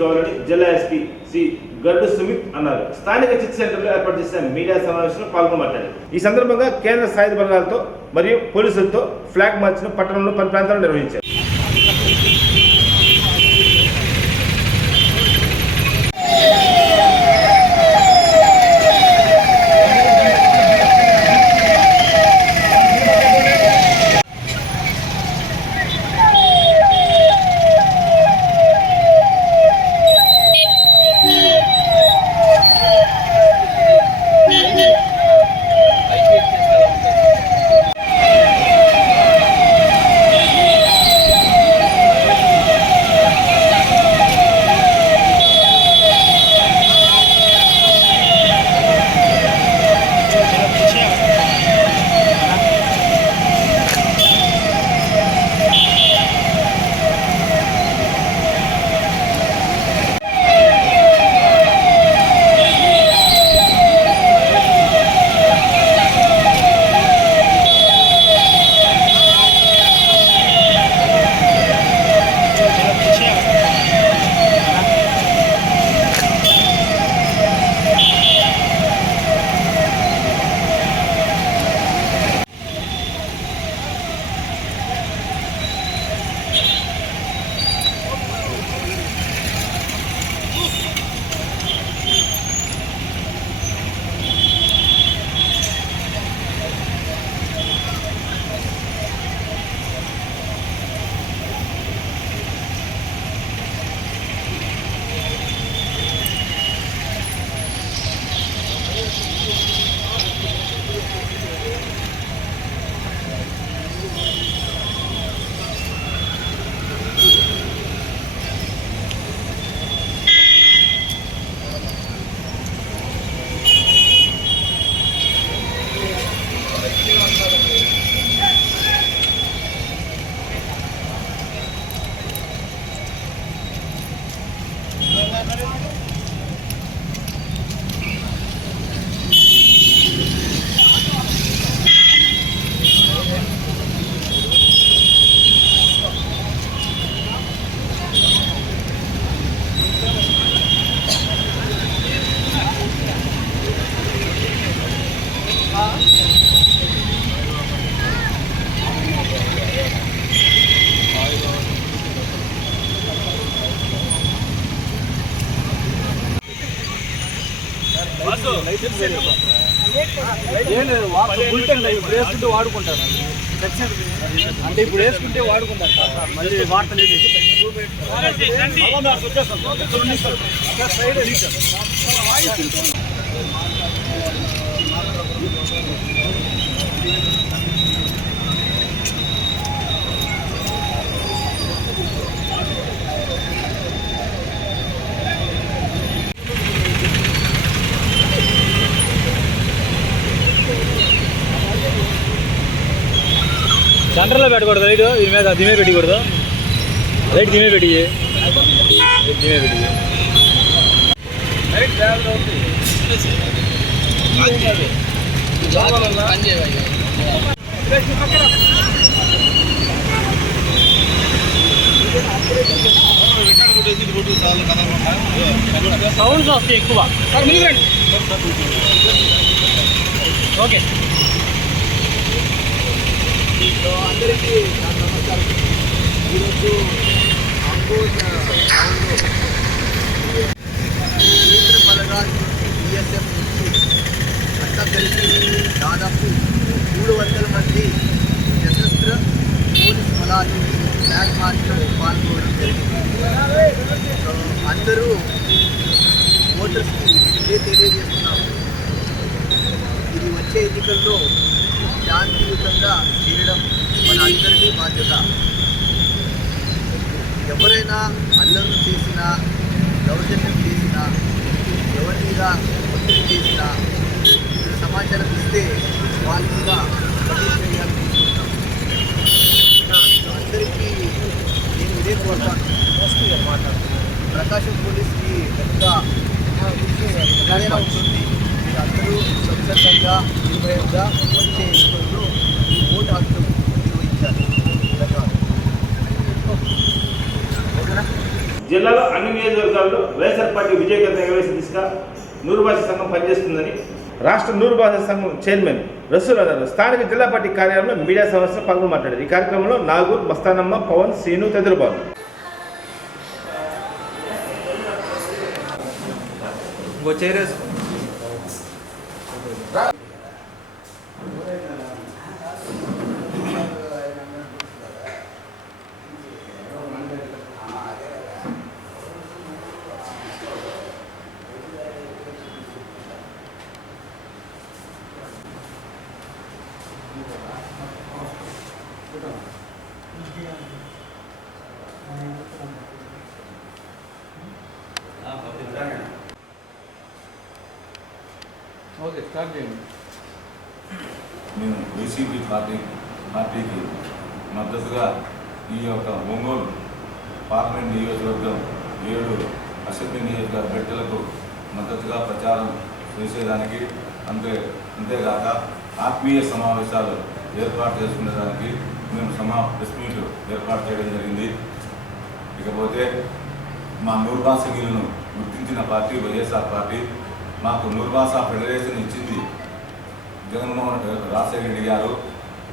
కావాలని జిల్లా ఎస్పీ శ్రీ గరుడు సుమిత్ అన్నారు. స్థానిక చిట్ సెంటర్లో ఏర్పాటు చేసిన మీడియా సమావేశంలో పాల్గొన్నారు. ఈ సందర్భంగా కేంద్ర సాయుధ బలగాలతో మరియు పోలీసులతో ఫ్లాగ్ మార్చ్ను పట్టణంలో పలు ప్రాంతాల్లో నిర్వహించారు. వేసుకుంటే వాడుకుంటారు అంటే ఇప్పుడు వేసుకుంటే వాడుకుంటారు మళ్ళీ వార్తలు సెంటర్లో పెట్టకూడదు లైట్ దిమే పెట్టకూడదు లైట్ దిమే పెట్టి సౌండ్స్ వస్తాయి ఎక్కువ. ఓకే అందరికీ నమస్కారం. ఈరోజు కేంద్ర బలగాలు బిఎస్ఎఫ్ నుంచి అంతా కలిసి దాదాపు 300 మంది సశస్త్ర పోలీస్ బలాలు ఫ్లాగ్ మార్చ్లో పాల్గొనడం జరిగింది. అందరూ ఓటర్స్కి ఇదే తెలియజేస్తున్నాము, ఇది వచ్చే ఎన్నికల్లో శాంతియుతంగా చేయడం మన అందరికీ బాధ్యత. ఎవరైనా అల్లర్లు చేసినా, దౌర్జన్యం చేసినా, ఎవరి మీద ఒత్తిడి చేసినా సమాచారం ఇస్తే వాళ్ళ మీద కఠిన చర్యలు తీసుకుంటాం. అందరికీ నేను ఇదే కోరుతాను, ప్రకాశం పోలీస్కి పెద్ద సహాయం ఉంటుంది. మీరు అందరూ స్వచ్ఛందంగా నిర్భయంగా వచ్చే ఎన్నికల్లో ఓటు హక్కు నిర్వహించాలి. ధన్యవాదాలు. జిల్లాలో అన్ని నియోజకవర్గాల్లో వైఎస్ఆర్ పార్టీ విజయకేత ఎగవేసే దిశగా నూరు భాష సంఘం పనిచేస్తుందని రాష్ట్ర నూరు భాష సంఘం చైర్మన్ రసూల్ అన్నారు. స్థానిక జిల్లా పార్టీ కార్యాలయంలో మీడియా సమావేశంలో పాల్గొని మాట్లాడారు. ఈ కార్యక్రమంలో నాగూర్, మస్తానమ్మ, పవన్, శ్రీను తదితరులు పాల్గొన్నారు. ఓకే, స్టార్ట్ చేయండి. మేము వైసీపీ పార్టీకి మద్దతుగా ఈ యొక్క ఒంగోలు పార్లమెంట్ నియోజకవర్గం 7 అసెంబ్లీ నియోజకవర్గ అభ్యర్థులకు మద్దతుగా ప్రచారం చేసేదానికి అంతేగాక ఆత్మీయ సమావేశాలు ఏర్పాటు చేసుకునేదానికి మేము ప్రెస్ మీట్ ఏర్పాటు చేయడం జరిగింది. ఇకపోతే మా నూర్భాషీలను గుర్తించిన పార్టీ వైఎస్ఆర్ పార్టీ. మాకు నూర్భాష ఫెడరేషన్ ఇచ్చింది జగన్మోహన్ రాజశేఖర రెడ్డి గారు.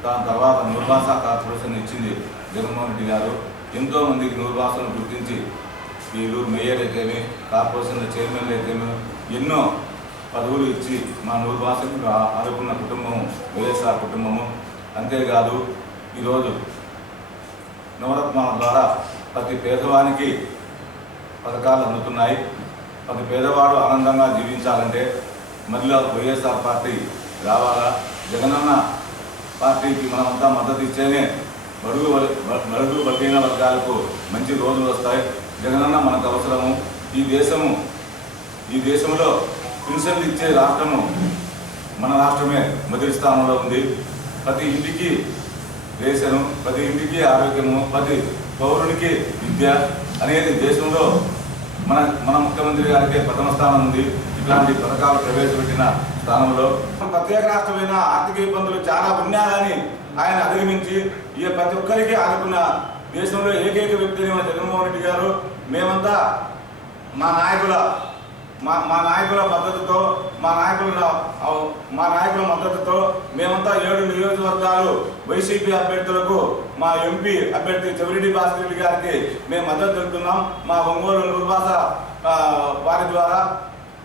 దాని తర్వాత నూర్భాష కార్పొరేషన్ ఇచ్చింది జగన్మోహన్ రెడ్డి గారు. ఎంతోమందికి నూర్భాషను గుర్తించి వీళ్ళు మేయర్ అయితేమి, కార్పొరేషన్ చైర్మన్లు అయితేమి ఎన్నో పదవులు ఇచ్చి మా నూర్భాషకు ఆదుకున్న కుటుంబము వైఎస్ఆర్ కుటుంబము. అంతేకాదు ఈరోజు నవరత్నాల ద్వారా ప్రతి పేదవానికి పథకాలు అందుతున్నాయి. ప్రతి పేదవాడు ఆనందంగా జీవించాలంటే మళ్ళీ వైఎస్ఆర్ పార్టీ రావాలా. జగనన్న పార్టీకి మనమంతా మద్దతు ఇస్తేనే బడుగు బలహీన వర్గాలకు మంచి రోజులు వస్తాయి. జగనన్న మనకు అవసరము. ఈ దేశంలో పెన్షన్లు ఇచ్చే రాష్ట్రము మన రాష్ట్రమే మొదటి స్థానంలో ఉంది. ప్రతి ఇంటికి రేషను, ప్రతి ఇంటికి ఆరోగ్యము, ప్రతి పౌరునికి విద్య అనేది దేశంలో మన ముఖ్యమంత్రి గారికి ప్రథమ స్థానం ఉంది. ఇట్లాంటి పథకాలు ప్రవేశపెట్టిన స్థానంలో ప్రత్యేక రాష్ట్రమైన ఆర్థిక ఇబ్బందులు చాలా ఉన్నాయని ఆయన అధిగమించి ప్రతి ఒక్కరికి ఆదుకున్న దేశంలో ఏకైక వ్యక్తి జగన్మోహన్ రెడ్డి గారు. మేమంతా మా నాయకుల మద్దతుతో మా నాయకుల మద్దతుతో మేమంతా 7 నియోజకవర్గాలు వైసీపీ అభ్యర్థులకు మా ఎంపీ అభ్యర్థి చెవిరెడ్డి భాస్కర్ రెడ్డి గారికి మేము మద్దతు తెలుపుతున్నాం. మా ఒంగోలు నూర్భాష వారి ద్వారా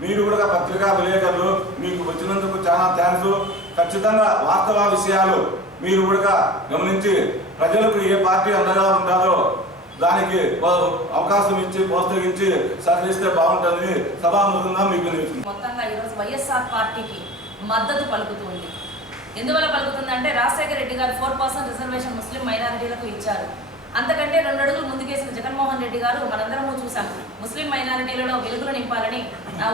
మీరు కూడా పత్రికా విలేకరులు మీకు వచ్చినందుకు చాలా థ్యాంక్స్. ఖచ్చితంగా వాస్తవ విషయాలు మీరు కూడా గమనించి ప్రజలకు ఏ పార్టీ అండగా ఉంటుందో దానికి అవకాశం ఇచ్చి ప్రోత్సహించి సహకరిస్తే బాగుంటుంది. సభాముఖంగా మీకు మొత్తంగా ఈరోజు వైఎస్ఆర్ పార్టీకి మద్దతు పలుకుతుంది. ఎందువల్ల పలుకుతుందంటే రాజశేఖర రెడ్డి గారు 4% రిజర్వేషన్ ముస్లిం మైనారిటీలకు ఇచ్చారు. అంతకంటే 2 అడుగులు ముందుకేసిన జగన్మోహన్ రెడ్డి గారు మనందరము చూసాం. ముస్లిం మైనారిటీలలో వెలుగులు నింపాలని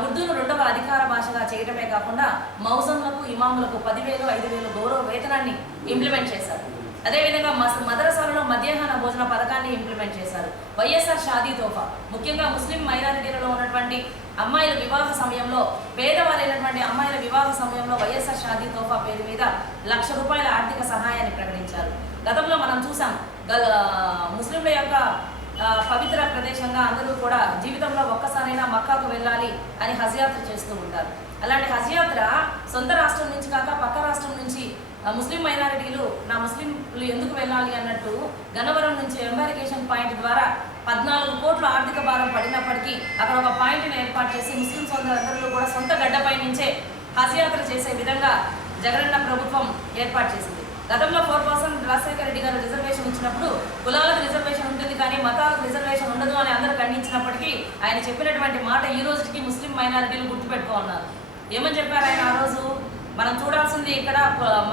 ఉర్దూను 2వ అధికార భాషగా చేయడమే కాకుండా మౌజంలకు, ఇమాములకు 10,000, 5,000 గౌరవ వేతనాన్ని ఇంప్లిమెంట్ చేశారు. అదేవిధంగా మదరసాలలో మధ్యాహ్న భోజన పథకాన్ని ఇంప్లిమెంట్ చేశారు. వైఎస్ఆర్ షాదీ తోఫా ముఖ్యంగా ముస్లిం మైనారిటీలలో ఉన్నటువంటి అమ్మాయిల వివాహ సమయంలో, పేదవారైనటువంటి అమ్మాయిల వివాహ సమయంలో వైఎస్ఆర్ షాదీ తోఫా పేరు మీద ₹1,00,000 ఆర్థిక సహాయాన్ని ప్రకటించారు. గతంలో మనం చూసాం ముస్లింల యొక్క పవిత్ర ప్రదేశంగా అందరూ కూడా జీవితంలో ఒక్కసారైనా మక్కాకు వెళ్ళాలి అని హజ్ యాత్ర చేస్తూ ఉంటారు. అలాంటి హజ్ యాత్ర సొంత రాష్ట్రం నుంచి కాక పక్క రాష్ట్రం నుంచి ముస్లిం మైనారిటీలు ముస్లింలు ఎందుకు వెళ్ళాలి అన్నట్టు గన్నవరం నుంచి ఎంబారికేషన్ పాయింట్ ద్వారా 14 కోట్ల ఆర్థిక భారం పడినప్పటికీ అక్కడ ఒక పాయింట్ని ఏర్పాటు చేసి ముస్లిం సోదరులందరూ కూడా సొంత గడ్డపై నుంచే హజ్ యాత్ర చేసే విధంగా జగనన్న ప్రభుత్వం ఏర్పాటు చేసింది. గతంలో 4% రాజశేఖర రెడ్డి గారు రిజర్వేషన్ ఇచ్చినప్పుడు కులాలకు రిజర్వేషన్ ఉంటుంది కానీ మతాలకు రిజర్వేషన్ ఉండదు అని అందరూ ఖండించినప్పటికీ ఆయన చెప్పినటువంటి మాట ఈ రోజుకి ముస్లిం మైనారిటీలు గుర్తుపెట్టుకున్నారు. ఏమని చెప్పారు ఆయన ఆ రోజు? మనం చూడాల్సింది ఇక్కడ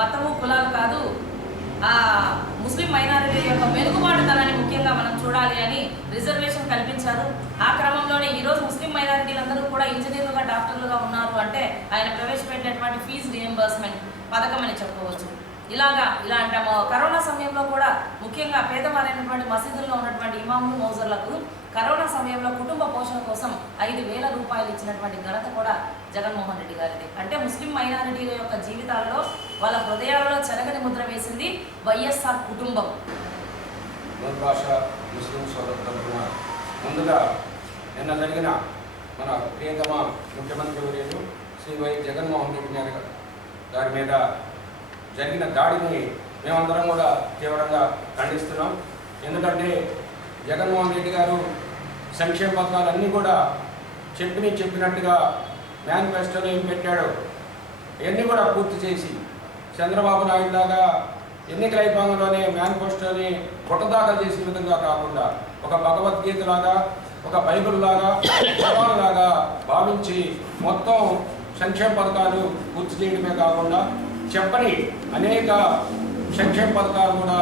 మతము కులాలు కాదు, ముస్లిం మైనారిటీ యొక్క మెరుగుబాటుతనాన్ని ముఖ్యంగా మనం చూడాలి అని రిజర్వేషన్ కల్పించారు. ఆ క్రమంలోనే ఈరోజు ముస్లిం మైనారిటీలందరూ కూడా ఇంజనీర్లుగా, డాక్టర్లుగా ఉన్నారు అంటే ఆయన ప్రవేశపెట్టినటువంటి ఫీజు రియంబర్స్మెంట్ పథకం అని చెప్పవచ్చు. ఇలాంటి కరోనా సమయంలో కూడా ముఖ్యంగా పేదవారైనటువంటి మసీదుల్లో ఉన్నటువంటి ఇమాములు, మౌజర్లకు కరోనా సమయంలో కుటుంబ పోషణ కోసం ₹5,000 ఇచ్చినటువంటి ఘనత కూడా జగన్మోహన్ రెడ్డి గారిది. అంటే ముస్లిం మైనారిటీల యొక్క జీవితాలలో వాళ్ళ హృదయాలలో చెరగని ముద్ర వేసింది వైఎస్ఆర్ కుటుంబం. భాష ముస్లిం సోదరుల తరఫున ముందుగా నిన్న జరిగిన మన ప్రియతమ ముఖ్యమంత్రి వర్యులు శ్రీ వై జగన్మోహన్ రెడ్డి గారి మీద జరిగిన దాడిని మేమందరం కూడా తీవ్రంగా ఖండిస్తున్నాం. ఎందుకంటే జగన్మోహన్ రెడ్డి గారు సంక్షేమ పథకాలన్నీ కూడా చెప్పినట్టుగా మేనిఫెస్టోలో ఏం పెట్టాడో ఇవన్నీ కూడా పూర్తి చేసి చంద్రబాబు నాయుడు లాగా ఎన్నికల అయిపోగానే మేనిఫెస్టోని పుట్టదాఖలు చేసిన విధంగా కాకుండా ఒక భగవద్గీత లాగా, ఒక బైబిల్ లాగా, ఖురాన్ లాగా భావించి మొత్తం సంక్షేమ పథకాలు పూర్తి చేయడమే కాకుండా చెప్పని అనేక సంక్షేమ పథకాలు కూడా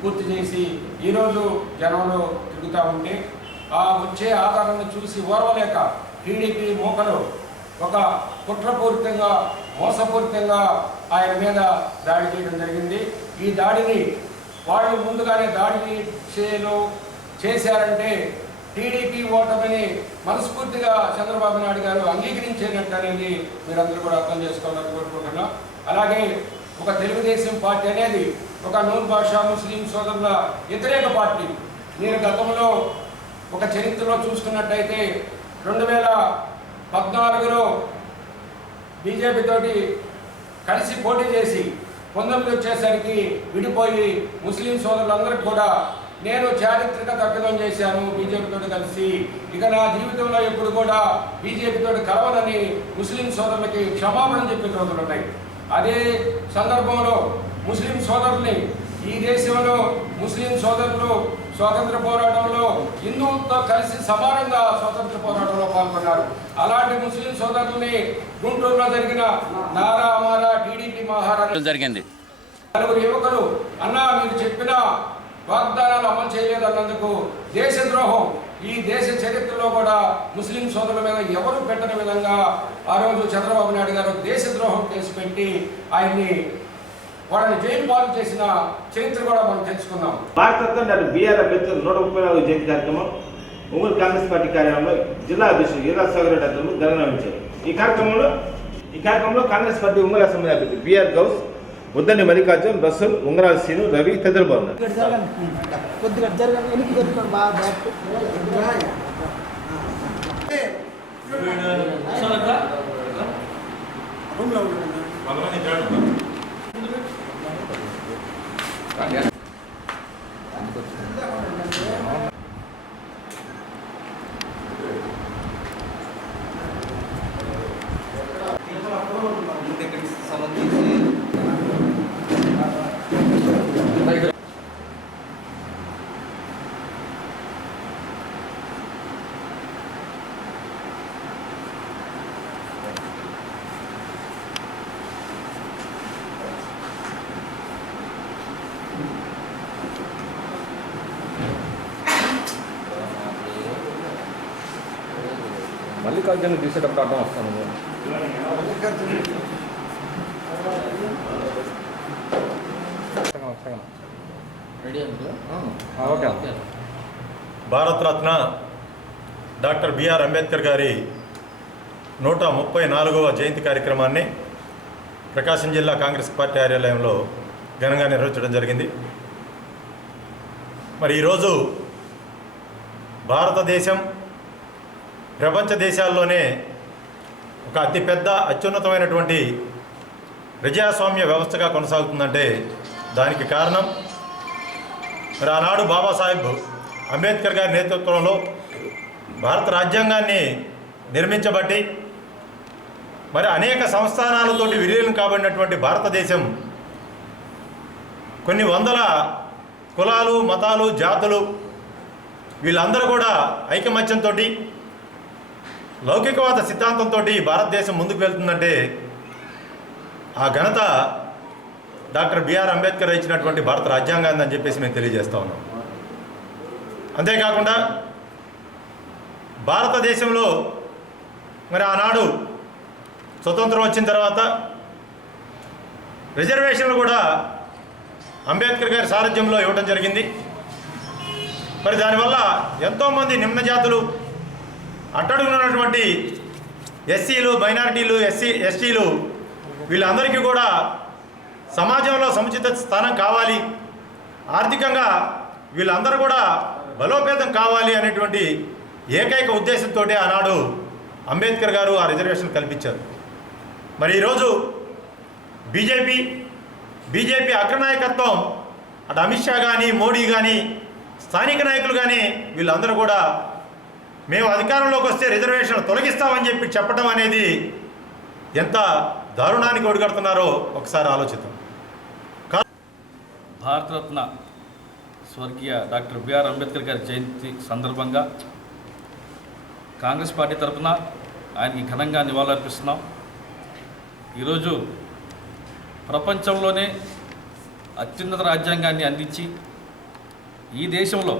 పూర్తి చేసి ఈరోజు జనంలో తిరుగుతూ ఉంటే ఆ వచ్చే ఆధారాన్ని చూసి ఓర్వలేక టీడీపీ మూకలు ఒక కుట్రపూరితంగా మోసపూరితంగా ఆయన మీద దాడి చేయడం జరిగింది. ఈ దాడిని వాళ్ళు ముందుగానే దాడి చేశారంటే టీడీపీ ఓటమిని మనస్ఫూర్తిగా చంద్రబాబు నాయుడు గారు అంగీకరించేటట్టు అనేది మీరందరూ కూడా అర్థం చేసుకోవాలని కోరుకుంటున్నాం. అలాగే ఒక తెలుగుదేశం పార్టీ అనేది ఒక నూరు భాషా ముస్లిం సోదరుల వ్యతిరేక పార్టీ. మీరు గతంలో ఒక చరిత్రలో చూసుకున్నట్టయితే 2014లో బీజేపీతోటి కలిసి పోటీ చేసి 19 వచ్చేసరికి విడిపోయి ముస్లిం సోదరులందరికీ కూడా నేను చారిత్రక తప్పిదం చేశాను బీజేపీతో కలిసి, ఇక నా జీవితంలో ఎప్పుడు కూడా బీజేపీతో కలవనని ముస్లిం సోదరులకి క్షమాపణ చెప్పిన రోజులు ఉన్నాయి. అదే సందర్భంలో ముస్లిం సోదరుల్ని ఈ దేశంలో ముస్లిం సోదరులు స్వాతంత్ర పోరాటంలో హిందువులతో కలిసి సమానంగా స్వాతంత్ర పోరాటంలో పాల్గొన్నారు. అలాంటి ముస్లిం సోదరుల్ని గుంటూరులో జరిగిన నారా అమారా టీడీపీ మహారాజు జరిగింది. నలుగురు యువకులు అన్నా మీరు చెప్పిన వాగ్దానాలు అమలు చేయలేదన్నందుకు దేశద్రోహం ఈ దేశ చరిత్రలో కూడా ముస్లిం సోదరుల మీద ఎవరు పెట్టని విధంగా ఆ రోజు చంద్రబాబు నాయుడు గారు దేశద్రోహం కేసు పెట్టి ఆయన్ని వాళ్ళని జైలు పాలు చేసిన చరిత్ర కూడా మనం తెలుసుకున్నాం. భారతరత్న డాక్టర్ బిఆర్ అంబేద్కర్ 134వ జయంతి కార్యక్రమం ఒంగోలు కాంగ్రెస్ పార్టీ కార్యాలయంలో జిల్లా అధ్యక్షుడు ఈరాజసాగర్ రెడ్డి అధ్యక్షులు ఘనంగా నిర్వహించారు. ఈ కార్యక్రమంలో కాంగ్రెస్ పార్టీ ఒంగోలు అసెంబ్లీ అభ్యర్థి బిఆర్ గౌస్, బుద్దని మల్లికార్జున్, రసూల్, ఉంగరాల సీను, రవి తదితరులు ఉన్నారు. మల్లికార్జున తీసేటప్పుడు అర్థం వస్తాను. Okay. Bharat Ratna doctor BR Ambedkar గారి 134వ జయంతి కార్యక్రమాన్ని ప్రకాశం జిల్లా కాంగ్రెస్ పార్టీ కార్యాలయంలో ఘనంగా నిర్వహించడం జరిగింది. మరి ఈరోజు భారతదేశం ప్రపంచ దేశాల్లోనే ఒక అతిపెద్ద అత్యున్నతమైనటువంటి ప్రజాస్వామ్య వ్యవస్థగా కొనసాగుతుందంటే దానికి కారణం మరి ఆనాడు బాబాసాహెబ్ అంబేద్కర్ గారి నేతృత్వంలో భారత రాజ్యాంగాన్ని నిర్మించబట్టి మరి అనేక సంస్థానాలతోటి విలీనం కాబడినటువంటి భారతదేశం కొన్ని వందల కులాలు, మతాలు, జాతులు వీళ్ళందరూ కూడా ఐకమత్యంతో లౌకికవాద సిద్ధాంతంతో భారతదేశం ముందుకు వెళ్తుందంటే ఆ ఘనత డాక్టర్ బిఆర్ అంబేద్కర్ ఇచ్చినటువంటి భారత రాజ్యాంగాన్ని అని చెప్పేసి మేము తెలియజేస్తూ ఉన్నాం. అంతేకాకుండా భారతదేశంలో మరి ఆనాడు స్వతంత్రం వచ్చిన తర్వాత రిజర్వేషన్లు కూడా అంబేద్కర్ గారి సారథ్యంలో ఇవ్వడం జరిగింది. మరి దానివల్ల ఎంతోమంది నిమ్న జాతులు, అట్టడుగున్నటువంటి ఎస్సీలు, మైనారిటీలు, ఎస్టీలు వీళ్ళందరికీ కూడా సమాజంలో సముచిత స్థానం కావాలి, ఆర్థికంగా వీళ్ళందరూ కూడా బలోపేతం కావాలి అనేటువంటి ఏకైక ఉద్దేశంతో ఆనాడు అంబేద్కర్ గారు ఆ రిజర్వేషన్ కల్పించారు. మరి ఈరోజు బీజేపీ అగ్రనాయకత్వం అటు అమిత్ షా కానీ మోడీ కానీ స్థానిక నాయకులు కానీ వీళ్ళందరూ కూడా మేము అధికారంలోకి వస్తే రిజర్వేషన్ తొలగిస్తామని చెప్పడం అనేది ఎంత దారుణానికి ఒడిగడుతున్నారో ఒకసారి ఆలోచిద్దాం. భారతరత్న స్వర్గీయ డాక్టర్ బిఆర్ అంబేద్కర్ గారి జయంతి సందర్భంగా కాంగ్రెస్ పార్టీ తరఫున ఆయనకి ఘనంగా నివాళులర్పిస్తున్నాం. ఈరోజు ప్రపంచంలోనే అత్యున్నత రాజ్యాంగాన్ని అందించి ఈ దేశంలో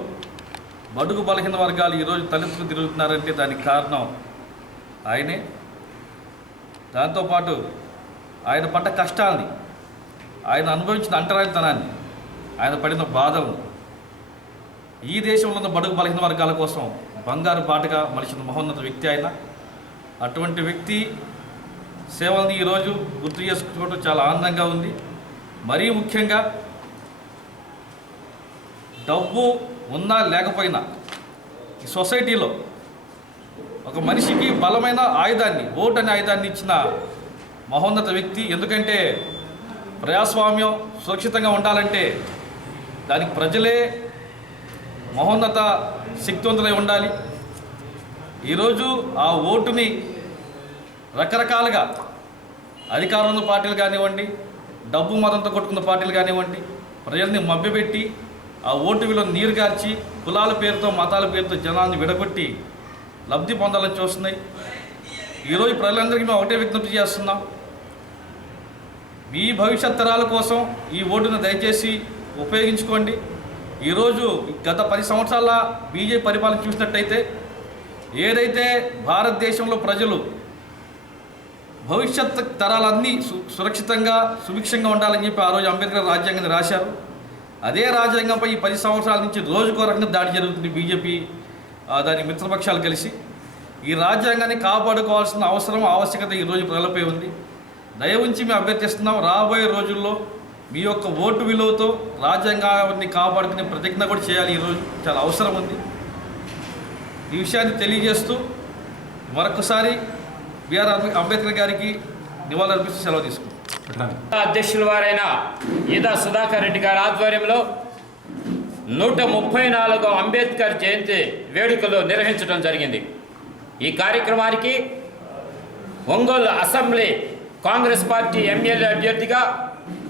బడుగు బలహీన వర్గాలు ఈరోజు తలెత్తుకు తిరుగుతున్నారంటే దానికి కారణం ఆయనే. దాంతోపాటు ఆయన పడ్డ కష్టాలని, ఆయన అనుభవించిన అంటరానితనాన్ని, ఆయన పడిన బాధలను ఈ దేశంలో ఉన్న బడుగు బలహీన వర్గాల కోసం బంగారు బాటగా మలిచిన మహోన్నత వ్యక్తి ఆయన. అటువంటి వ్యక్తి సేవల్ని ఈరోజు గుర్తు చేసుకోవడం చాలా ఆనందంగా ఉంది. మరీ ముఖ్యంగా డబ్బు ఉన్నా లేకపోయినా ఈ సొసైటీలో ఒక మనిషికి బలమైన ఆయుధాన్ని, ఓటు అనే ఆయుధాన్ని ఇచ్చిన మహోన్నత వ్యక్తి. ఎందుకంటే ప్రజాస్వామ్యం సురక్షితంగా ఉండాలంటే దానికి ప్రజలే మహోన్నత శక్తివంతులై ఉండాలి. ఈరోజు ఆ ఓటుని రకరకాలుగా అధికారంలో పార్టీలు కానివ్వండి, డబ్బు మతంతో కొట్టుకున్న పార్టీలు కానివ్వండి, ప్రజల్ని మభ్యపెట్టి ఆ ఓటు విలువను నీరుగార్చి కులాల పేరుతో మతాల పేరుతో జనాన్ని విడగొట్టి లబ్ధి పొందాలని చూస్తున్నాయి. ఈరోజు ప్రజలందరికీ మేము ఒకటే విజ్ఞప్తి చేస్తున్నాం, మీ భవిష్యత్ తరాల కోసం ఈ ఓటును దయచేసి ఉపయోగించుకోండి. ఈరోజు గత 10 సంవత్సరాల బీజేపీ పరిపాలన చూసినట్టయితే ఏదైతే భారతదేశంలో ప్రజలు భవిష్యత్ తరాలన్నీ సురక్షితంగా సుభిక్షంగా ఉండాలని చెప్పి ఆ రోజు అంబేద్కర్ రాజ్యాంగాన్ని రాశారు. అదే రాజ్యాంగంపై ఈ 10 సంవత్సరాల నుంచి రోజుకో రకంగా దాడి జరుగుతుంది. బీజేపీ దాని మిత్రపక్షాలు కలిసి ఈ రాజ్యాంగాన్ని కాపాడుకోవాల్సిన అవసరం ఆవశ్యకత ఈరోజు ప్రజలపై ఉంది. దయ ఉంచి మేము అభ్యర్థిస్తున్నాం, రాబోయే రోజుల్లో మీ యొక్క ఓటు విలువతో రాజ్యాంగాన్ని కాపాడుకునే ప్రతిజ్ఞ కూడా చేయాలి. ఈరోజు చాలా అవసరం ఉంది. ఈ విషయాన్ని తెలియజేస్తూ మరొకసారి బిఆర్ అంబేద్కర్ గారికి నివాళులర్పిస్తూ సెలవు తీసుకుంటాం. అధ్యక్షుల వారైన ఈదా సుధాకర్ రెడ్డి గారి ఆధ్వర్యంలో 134వ అంబేద్కర్ జయంతి వేడుకలు నిర్వహించడం జరిగింది. ఈ కార్యక్రమానికి Ongole assembly Congress party MLA అభ్యర్థిగా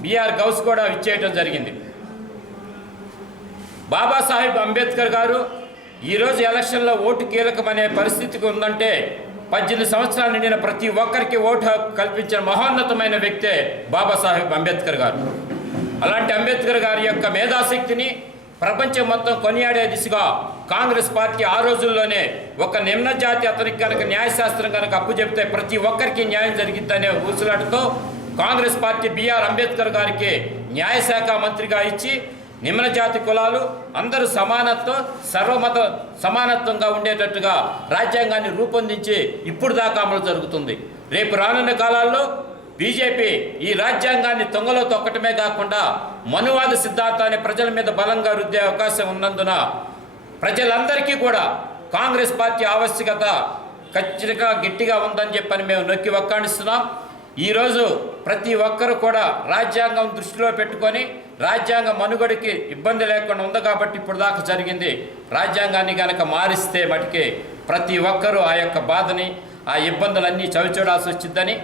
బిఆర్ గౌస్ కూడా ఇచ్చేయటం జరిగింది. బాబాసాహెబ్ అంబేద్కర్ గారు ఈరోజు ఎలక్షన్లో ఓటు కీలకమనే పరిస్థితికి ఉందంటే 18 సంవత్సరాలు నిండిన ప్రతి ఒక్కరికి ఓటు హక్కు కల్పించిన మహోన్నతమైన వ్యక్తే బాబాసాహెబ్ అంబేద్కర్ గారు. అలాంటి అంబేద్కర్ గారి యొక్క మేధాశక్తిని ప్రపంచం మొత్తం కొనియాడే దిశగా కాంగ్రెస్ పార్టీ ఆ రోజుల్లోనే ఒక నిమ్న జాతి అతనికి కనుక న్యాయశాస్త్రం కనుక అప్పు చెప్తే ప్రతి ఒక్కరికి న్యాయం జరిగిద్దనే ఊసులాటతో కాంగ్రెస్ పార్టీ బిఆర్ అంబేద్కర్ గారికి న్యాయశాఖ మంత్రిగా ఇచ్చి నిమ్న జాతి కులాలు అందరూ సర్వమత సమానత్వంగా ఉండేటట్టుగా రాజ్యాంగాన్ని రూపొందించి ఇప్పుడు దాకా అమలు జరుగుతుంది. రేపు రానున్న కాలాల్లో బీజేపీ ఈ రాజ్యాంగాన్ని తొంగలో తొక్కటమే కాకుండా మనువాద సిద్ధాంతాన్ని ప్రజల మీద బలంగా రుద్దే అవకాశం ఉన్నందున ప్రజలందరికీ కూడా కాంగ్రెస్ పార్టీ ఆవశ్యకత ఖచ్చితంగా గట్టిగా ఉందని చెప్పని మేము నొక్కి వక్కాణిస్తున్నాం. ఈరోజు ప్రతి ఒక్కరు కూడా రాజ్యాంగం దృష్టిలో పెట్టుకొని రాజ్యాంగ మనుగడికి ఇబ్బంది లేకుండా ఉంది కాబట్టి ఇప్పుడు దాకా జరిగింది. రాజ్యాంగాన్ని కనుక మారిస్తే మటుకే ప్రతి ఒక్కరూ ఆ యొక్క బాధని ఆ ఇబ్బందులన్నీ చవిచూడాల్సి వచ్చిందని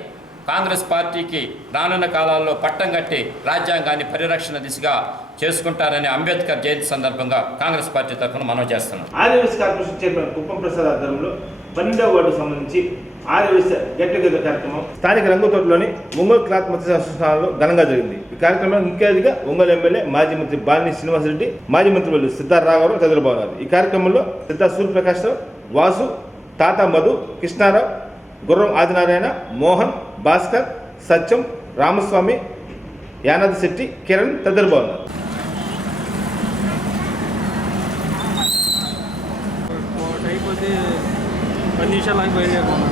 కాంగ్రెస్ పార్టీకి రానున్న కాలాల్లో పట్టం కట్టి రాజ్యాంగాన్ని పరిరక్షణ దిశగా చేసుకుంటారని అంబేద్కర్ జయంతి సందర్భంగా కాంగ్రెస్ పార్టీ తరఫున మనం చేస్తున్నాం. ఆర్యవైశ్య కార్పొరేషన్ చైర్మన్ కుప్పం ప్రసాద్ ఆధ్వర్యంలో 12వ వార్డుకు సంబంధించి ఆర్యవైశ్య గెట్ టుగెదర్ కార్యక్రమం స్థానిక రంగుతోటలోని ఒంగోలు క్లాత్ మత్స్య సంస్థలో ఘనంగా జరిగింది. ఈ కార్యక్రమంలో ముఖ్య అతిథిగా ఒంగోలు ఎమ్మెల్యే మాజీ మంత్రి బాలిని శ్రీనివాసరెడ్డి, మాజీ మంత్రులు సిద్ధార్థ రాఘవరావు తదితరులు పాల్గొన్నారు. ఈ కార్యక్రమంలో సిద్ధా సూర్యప్రకాశ్రావు, వాసు, తాత మధు, కృష్ణారావు, గుర్రం ఆదినారాయణ, మోహన్, భాస్కర్, సత్యం, రామస్వామి, యానాది శెట్టి, కిరణ్ తదితరులు పాల్గొన్నారు. అయిపోతే 10 నిమిషాలు ఆగి బయలుదేరుకున్నాం.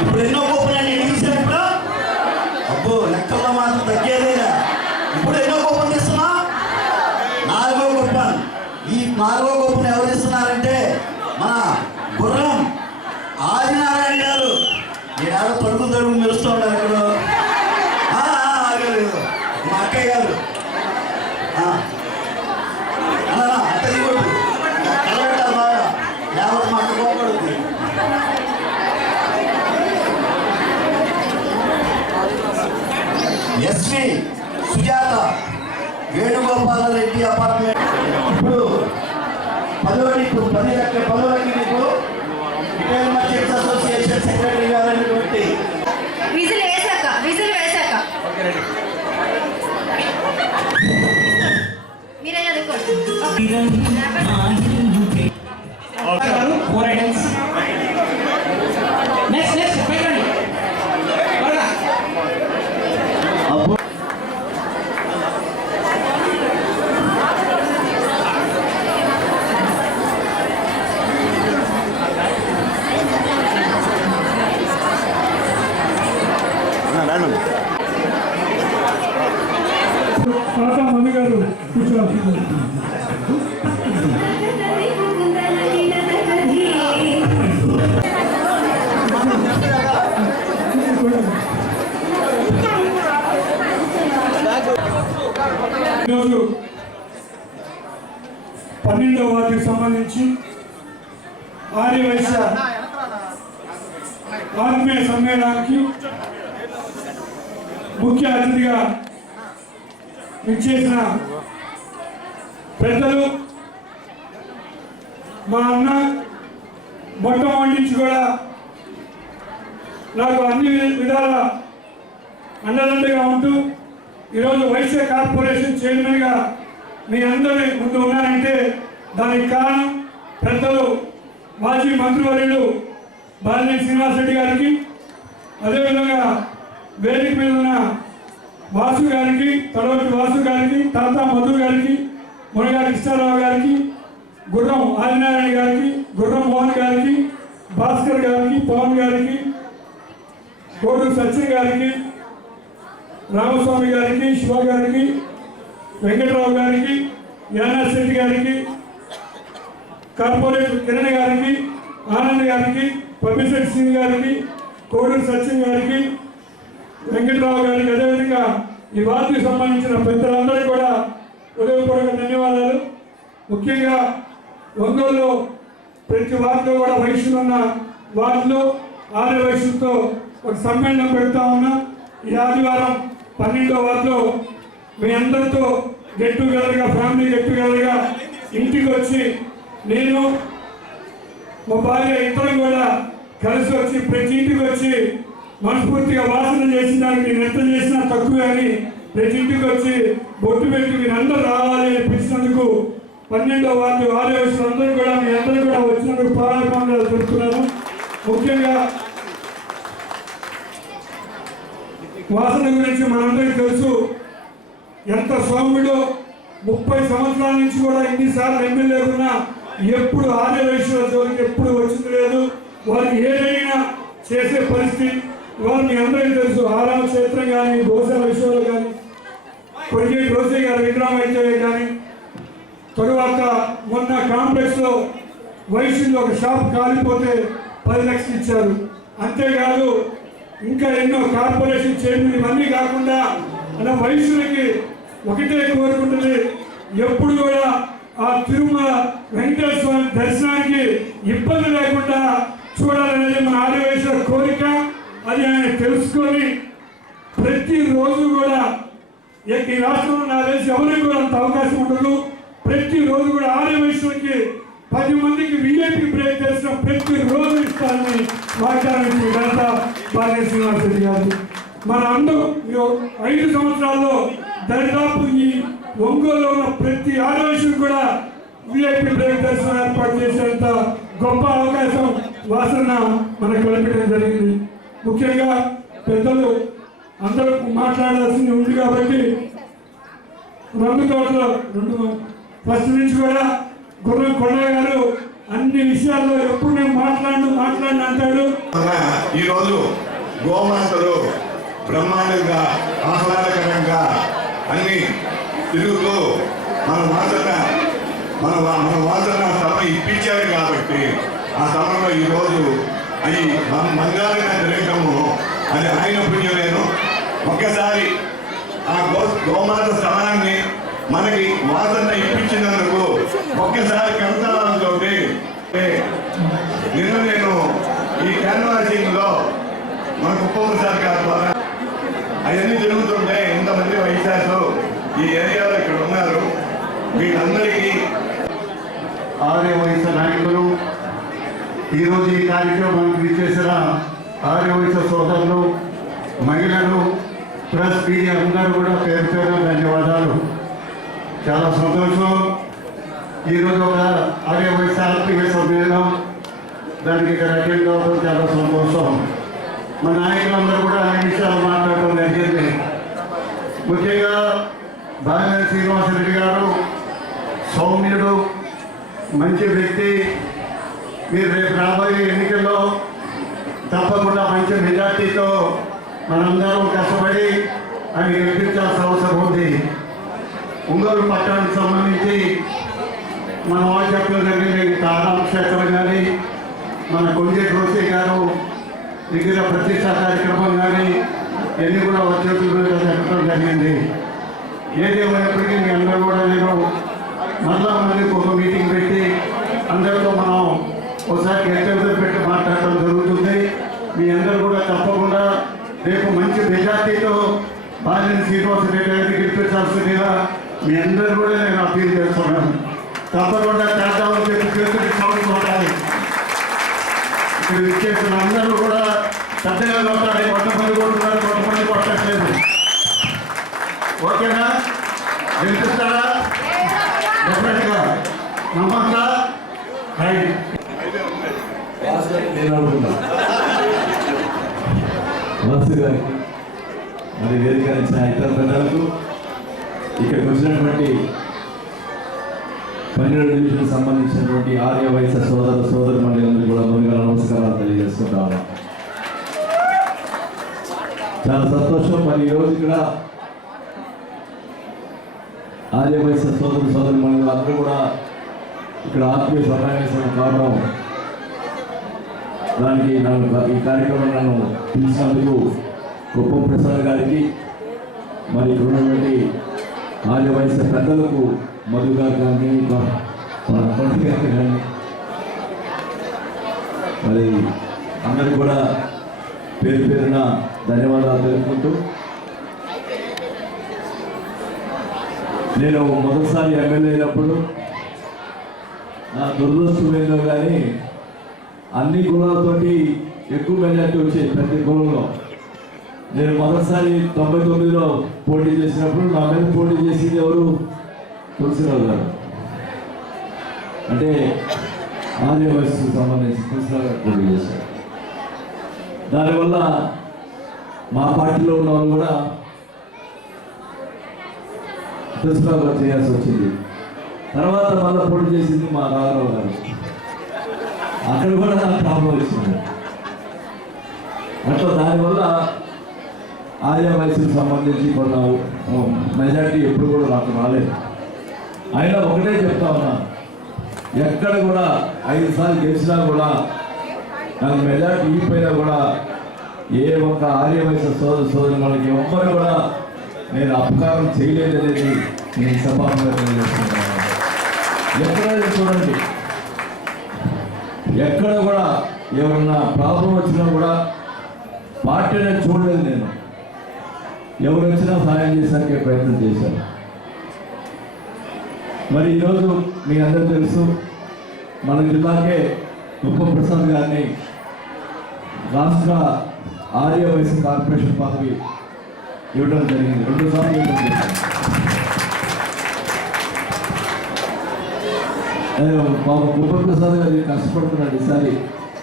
ఇప్పుడు ఎన్నో గొప్పలు తీసాను ఇప్పుడు అబ్బో లెక్కల్లో మాత్రం తగ్గేదేనా ఇప్పుడు ఎన్నో గొప్పలు తీస్తున్నా 4వ గొప్ప ఈ 4వ గొప్పను ఎవరు ఇస్తున్నారంటే మన గుర్రం ఆదినారాయణ గారు ఏడాది తడుగు మెరుస్తూ ఉంటారు ఇక్కడ మా అక్కయ్య గారు అంత దిగొద్దు కలబెట్టాలి బాగా లేకపోతే మా అక్క కోపడుతుంది ఎస్వి సుజాత వేణుగోపాల రెడ్డి అపార్ట్మెంట్ ఇప్పుడు 10 లక్షలకి మీకు రిటైల్ మర్చెంట్స్ అసోసియేషన్ సెక్రటరీ గారు అనేటువంటి విజిల్ వేశాక మీరే చదువుకోండి. మంది గారు కూర్చోవాలి. ఈరోజు 12వ వార్డుకి సంబంధించి ఆర్యవైశ్య ఆత్మీయ సమ్మేళనానికి ముఖ్య అతిథిగా విచ్చేసిన పెద్దలు మా అన్న మొట్టమొదటి నుంచి కూడా నాకు అన్ని విధాల అండదండగా ఉంటూ ఈరోజు వైశ్య కార్పొరేషన్ చైర్మన్గా మీ అందరి ముందు ఉన్నారంటే దానికి కారణం పెద్దలు మాజీ మంత్రివర్యులు బాలినేని శ్రీనివాసరెడ్డి గారికి, అదేవిధంగా వేదిక మీద ఉన్న వాసు గారికి, తడవటి వాసు గారికి, తాతా మధు గారికి, మునగారి కృష్ణారావు గారికి, గుర్రం ఆదినారాయణ గారికి, గుర్రం మోహన్ గారికి, భాస్కర్ గారికి, పవన్ గారికి, కోడూరు సత్యం గారికి, రామస్వామి గారికి, శివ గారికి, వెంకటరావు గారికి, యానాథ్ శెట్టి గారికి, కార్పొరేటర్ కిరణ్ గారికి, ఆనంద్ గారికి, పబ్లిసిటీ సింగ్ గారికి, కోడూరు సత్యం గారికి, వెంకటరావు గారికి, అదేవిధంగా ఈ వార్డుకి సంబంధించిన పెద్దలందరికీ కూడా హృదయపూర్వక ధన్యవాదాలు. ముఖ్యంగా ఒంగోలులో ప్రతి వార్డులో కూడా వయసులో ఉన్న వార్డులో ఆర్య వయసుతో ఒక సమ్మేళనం పెడతా ఉన్నా. ఈ ఆదివారం 12వ వార్డులో మీ అందరితో గెట్ టుగెదర్గా, ఫ్యామిలీ గెట్ టుగెదర్గా ఇంటికి వచ్చి నేను మా భార్య ఇద్దరం కూడా కలిసి వచ్చి ప్రతి ఇంటికి వచ్చి మనస్ఫూర్తిగా వాసన చేసిన దానికి నేను ఎంత చేసినా తక్కువ అని ప్రతి ఇంటికి వచ్చి బొట్టు పెట్టి మీరు అందరూ రావాలి అని పిలిచినందుకు 12వ వార్డు ఆదివాసులందరూ కూడా మీ అందరూ కూడా వచ్చినందుకు పారాయణాలు తెలుపుతున్నాను. ముఖ్యంగా వాసన గురించి మనందరికీ తెలుసు, ఎంత సౌమ్యుడో. 30 సంవత్సరాల నుంచి కూడా ఇన్నిసార్లు ఎమ్మెల్యే ఉన్నా ఎప్పుడు ఆర్య వైశ్యుల జోలికి ఎప్పుడు వచ్చింది లేదు. వారికి ఏదైనా చేసే పరిస్థితి ఇవాళ మీ అందరికీ తెలుసు. ఆరామ క్షేత్రం కానీ, గోశాల విషయంలో కానీ, కొరిగే రోసే గారి విగ్రహం అయితే కానీ, తరువాత మొన్న కాంప్లెక్స్లో వైశ్యులు ఒక షాప్ కాలిపోతే 10 లక్షలు ఇచ్చారు. అంతేకాదు ఇంకా ఎన్నో కార్పొరేషన్ చైర్మన్ ఇవన్నీ కాకుండా అలా వైశ్యులకి ఒకటే కోరుకుంటుంది, ఎప్పుడు కూడా ఆ తిరుమల వెంకటేశ్వర స్వామి దర్శనానికి ఇబ్బంది లేకుండా చూడాలనేది మన ఆదివేశ్వర కోరిక. అది ఆయన తెలుసుకొని ప్రతిరోజు కూడా ఈ రాష్ట్రంలో నాకు తెలిసి ఎవరికి కూడా అంత అవకాశం ఉండదు. ప్రతిరోజు కూడా ఆదివేశ్వరికి 10 మందికి వీఐపీ బ్రేక్ చేసిన ప్రతిరోజు ఇస్తారని వాగ్దానం ఇచ్చిన ఘనత బాలినేని శ్రీనివాసరెడ్డి గారు. మన అందరూ 5 సంవత్సరాల్లో దరిదాపు ఈ ఒంగోలులో ఉన్న ప్రతి ఆదివేశ్వరు కూడా వీఐపీ బ్రేక్ దర్శనం ఏర్పాటు చేసేంత గొప్ప అవకాశం వాసన మనకు కల్పించడం జరిగింది. ముఖ్యంగా పెద్దలు అందరూ మాట్లాడాల్సింది ఉంది కాబట్టి రంగు తోటలో ఫస్ట్ నుంచి కూడా గుర్రం కొండయ్య గారు అన్ని విషయాల్లో ఎప్పుడు నేను మాట్లాడిన అంటాడు. ఈరోజు గోమాతలు బ్రహ్మాండంగా ఆహ్లాదకరంగా అన్ని తిరుగుతూ మన వాసన సభ ఇప్పించారు కాబట్టి ఆ సభలో ఈరోజు అది మంగళంగా జరగటము అది ఆయన పుణ్యమేను. ఒక్కసారి ఆ గోమాత స్థలాన్ని మనకి వాసన ఇప్పించినందుకు ఒక్కసారి కవితాలతో నిన్న నేను ఈ క్యాన్వాసింగ్ లో మన ఉపప్రసాద్ గారి ద్వారా అవన్నీ జరుగుతుంటే ఇంతమంది వైశాఖు ఈ ఏరియాలో ఇక్కడ ఉన్నారు. వీళ్ళందరికీ ఆర్య వయసు నాయకులు ఈరోజు ఈ కార్యక్రమానికి విచ్చేసిన ఆర్య వయసు సోదరులు, మహిళలు, ప్రెస్ మీడియా అందరూ కూడా పేరు పేరు ధన్యవాదాలు. చాలా సంతోషం. ఈరోజు ఒక ఆర్య వయసు ఆత్మీయ సమ్మేళనం, దానికి ఇక్కడ అటెండ్ కావడం చాలా సంతోషం. మన నాయకులందరూ కూడా అన్ని విషయాలు మాట్లాడటం జరిగింది. ముఖ్యంగా బాలినేని శ్రీనివాసరెడ్డి గారు సౌమ్యుడు, మంచి వ్యక్తి. మీరు రేపు రాబోయే ఎన్నికల్లో తప్పకుండా మంచి మెజార్టీతో మనందరం కష్టపడి ఆయన గెలిపించాల్సిన అవసరం ఉంది. ఒంగోలు పట్టణానికి సంబంధించి మన వాళ్ళు చెప్పడం జరిగింది. తారాం క్షేత్రం కానీ, మన కొంజేటి రోసే గారు దగ్గర ప్రతిష్టా కార్యక్రమం కానీ ఇవన్నీ కూడా వచ్చే చెప్పడం జరిగింది. ఏదేమైనప్పటికీ మీ అందరూ కూడా నేను మళ్ళీ ఒక మీటింగ్ పెట్టి అందరితో మనం ఒకసారి గెలిచేది పెట్టి మాట్లాడటం జరుగుతుంది. మీ అందరూ కూడా తప్పకుండా రేపు మంచి మెజార్టీతో బాలినేని శ్రీనివాసరెడ్డి గారిని గెలిపించాల్సిందిగా మీ అందరూ కూడా నేను అప్పీల్ చేస్తున్నాను. తప్పకుండా చేద్దామని చెప్పి చేతులకి సౌండ్ కొట్టాలి. ఇక్కడ విచ్చేసిన అందరూ కూడా పెద్దగా కొట్టాలి. కొంతమంది కొట్టున్నారు, కొంతమంది కొట్టట్లేదు. ఓకేనా? గెలిపిస్తారా? డెఫినెట్గా నమ్మకంగా నేను అనుకున్నా వాసు గారికి, మరి వేదిక ఇచ్చిన ఇతర పెద్దలకు, ఇక్కడికి వచ్చినటువంటి 12 డివిజన్ సంబంధించినటువంటి ఆర్య వయసు సోదరు మండలందరూ కూడా ముందుగా నమస్కారాలు తెలియజేసుకుంటా ఉన్నాం. చాలా సంతోషం. మరి ఈరోజు ఇక్కడ ఆర్య వయసు సోదరు మండలం అందరూ కూడా ఇక్కడ ఆత్మీయ సమావేశం కావడం, దానికి ఈ కార్యక్రమం నన్ను పిలిచినందుకు కుప్పం ప్రసాద్ గారికి, మరి ఇక్కడ ఉన్నటువంటి ఆర్య వయసు పెద్దలకు, మధు గారు కానీ, పంటి గారికి కానీ, మరి అందరికి కూడా పేరు పేరున ధన్యవాదాలు తెలుపుకుంటూ, నేను మొదటిసారి ఎమ్మెల్యే అయినప్పుడు నా దురదృష్టమేందో కానీ అన్ని కులాలతోటి ఎక్కువ మెజార్టీ వచ్చేది ప్రతి కులంలో. నేను మొదటిసారి 99లో పోటీ చేసినప్పుడు నా మీద పోటీ చేసింది ఎవరు? తులసిరావు గారు. అంటే ఆర్య వయసుకు సంబంధించి తులసిరావు గారు పోటీ చేశారు. దానివల్ల మా పార్టీలో ఉన్న వాళ్ళు కూడా తులసిరావు గారు చేయాల్సి వచ్చింది. తర్వాత మళ్ళీ పోటీ చేసింది మా రాఘరావు గారు. అక్కడ కూడా నాకు ప్రాబ్లం వచ్చింది. అట్లా దానివల్ల ఆర్య వయసుకు సంబంధించి కొన్న మెజార్టీ ఎప్పుడు కూడా నాకు రాలేదు. అయినా ఒకటే చెప్తా ఉన్నా, ఎక్కడ కూడా 5 సార్లు గెలిచినా కూడా నాకు మెజార్టీ ఇవ్వకపోయినా కూడా ఏ ఒక్క ఆర్య వయసు సోదరు మనకి ఎవ్వరు కూడా నేను అపకారం చేయలేదనేది నేను సభాముగా తెలియజేస్తున్నాను. ఎక్కడైనా చూడండి, ఎక్కడ కూడా ఎవరన్నా ప్రాబ్లం వచ్చినా కూడా పార్టీ అనేది చూడలేదు. నేను ఎవరు వచ్చినా సహాయం చేసాకే ప్రయత్నం చేశాను. మరి ఈరోజు మీ అందరూ తెలుసు, మన జిల్లాకే కుప్పం ప్రసాద్ గారిని రాష్ట్ర ఆర్య వయసు కార్పొరేషన్ పదవి ఇవ్వడం జరిగింది. 2 సార్లు ఇవ్వడం జరిగింది. కుప్పం ప్రసాద్ గారు కష్టపడుతున్నాడు.